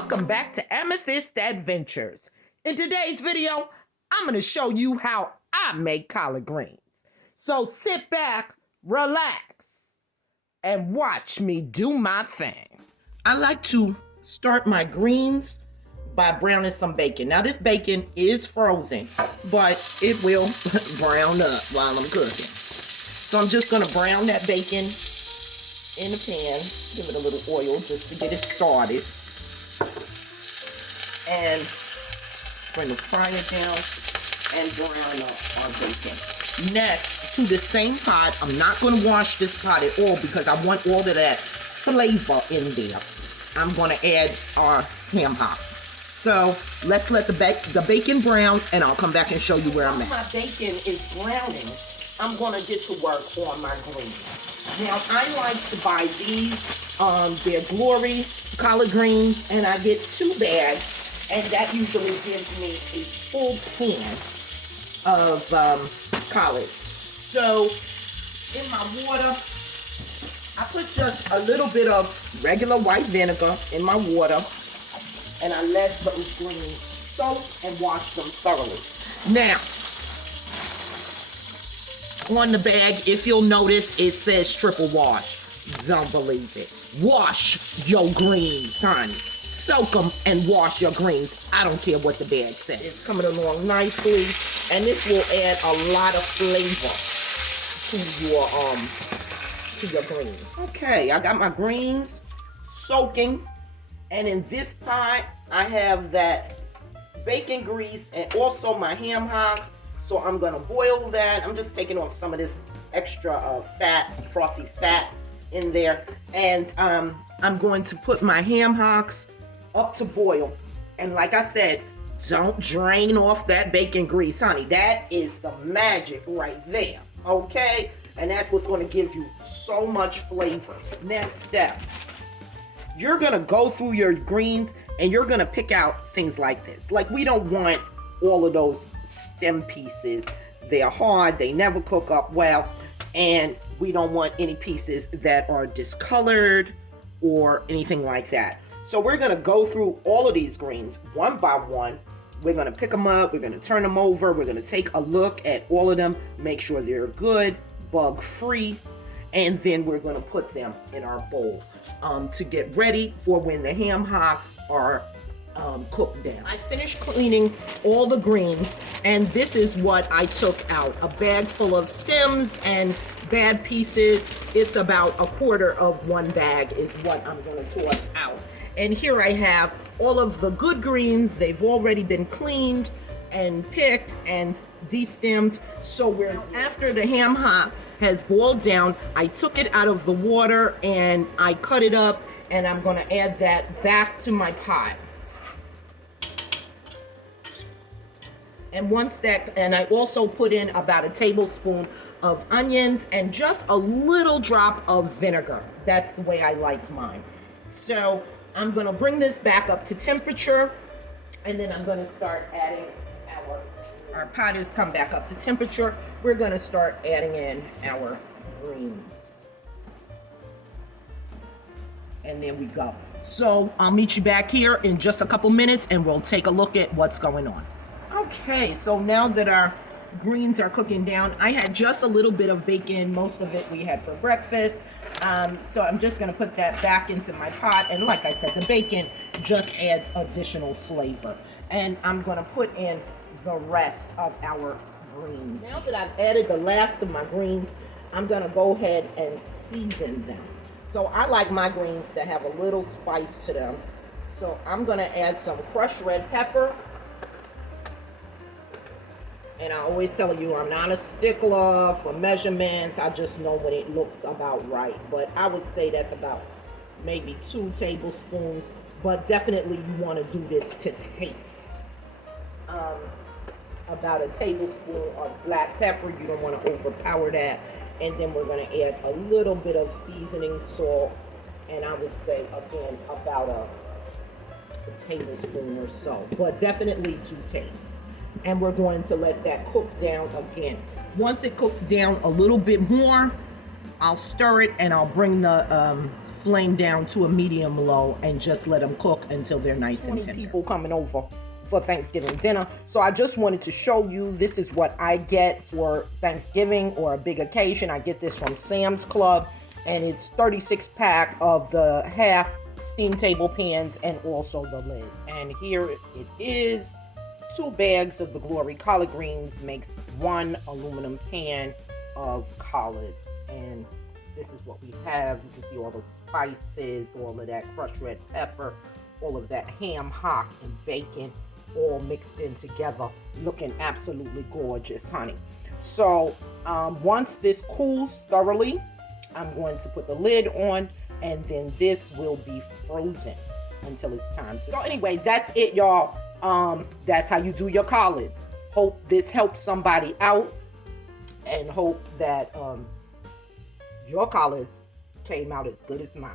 Welcome back to Amethyst Adventures. In today's video, I'm going to show you how I make collard greens. So sit back, relax, and watch me do my thing. I like to start my greens by browning some bacon. Now this bacon is frozen, but it will brown up while I'm cooking. So I'm just going to brown that bacon in the pan, give it a little oil just to get it started. And bring the fire down and brown up our bacon. Next, to the same pot, I'm not going to wash this pot at all because I want all of that flavor in there. I'm going to add our ham hocks. So let's let the bacon brown, and I'll come back and show you where I'm at. While my bacon is browning, I'm going to get to work on my greens. Now, I like to buy these, they're Glory collard greens, and I get 2 bags. And that usually gives me a full pan of collards. So in my water, I put just a little bit of regular white vinegar in my water, and I let those greens soak and wash them thoroughly. Now, on the bag, if you'll notice, it says triple wash. Don't believe it. Wash your greens, honey. Soak them and wash your greens. I don't care what the bag says. It's coming along nicely, and this will add a lot of flavor to your greens. Okay, I got my greens soaking, and in this pot, I have that bacon grease and also my ham hocks. So I'm gonna boil that. I'm just taking off some of this extra frothy fat in there, and I'm going to put my ham hocks up to boil. And like I said, don't drain off that bacon grease, honey. That is the magic right there, okay? And that's what's going to give you so much flavor. Next step, you're going to go through your greens and you're going to pick out things like this. Like, we don't want all of those stem pieces. They're hard, they never cook up well, and we don't want any pieces that are discolored or anything like that. So we're going to go through all of these greens one by one. We're going to pick them up. We're going to turn them over. We're going to take a look at all of them, make sure they're good, bug-free, and then we're going to put them in our bowl to get ready for when the ham hocks are cooked down. I finished cleaning all the greens, and this is what I took out. A bag full of stems and bad pieces. It's about 1/4 of 1 bag is what I'm going to toss out. And here I have all of the good greens. They've already been cleaned and picked and destemmed. So after the ham hock has boiled down, I took it out of the water and I cut it up, and I'm going to add that back to my pot. And and I also put in about 1 tablespoon of onions and just a little drop of vinegar. That's the way I like mine. So I'm going to bring this back up to temperature, and then I'm going to start adding our pot has come back up to temperature. We're going to start adding in our greens. And there we go. So I'll meet you back here in just a couple minutes, and we'll take a look at what's going on. Okay, so now that our greens are cooking down, I had just a little bit of bacon. Most of it we had for breakfast. So I'm just going to put that back into my pot. And like I said, the bacon just adds additional flavor. And I'm going to put in the rest of our greens. Now that I've added the last of my greens, I'm going to go ahead and season them. So I like my greens to have a little spice to them. So I'm going to add some crushed red pepper. And I always tell you, I'm not a stickler for measurements. I just know when it looks about right. But I would say that's about maybe 2 tablespoons. But definitely you want to do this to taste. About 1 tablespoon of black pepper. You don't want to overpower that. And then we're going to add a little bit of seasoning salt. And I would say, again, about a tablespoon or so. But definitely to taste. And we're going to let that cook down again. Once it cooks down a little bit more, I'll stir it and I'll bring the flame down to a medium low and just let them cook until they're nice and tender. People coming over for Thanksgiving dinner. So I just wanted to show you, this is what I get for Thanksgiving or a big occasion. I get this from Sam's Club, and it's 36 pack of the half steam table pans and also the lids. And here it is. 2 bags of the Glory collard greens makes 1 aluminum pan of collards. And this is what we have. You can see all the spices, all of that crushed red pepper, all of that ham hock and bacon all mixed in together, looking absolutely gorgeous, honey. So once this cools thoroughly, I'm going to put the lid on, and then this will be frozen until it's time to. So anyway, that's it, y'all. That's how you do your collards. Hope this helps somebody out, and hope that your collards came out as good as mine.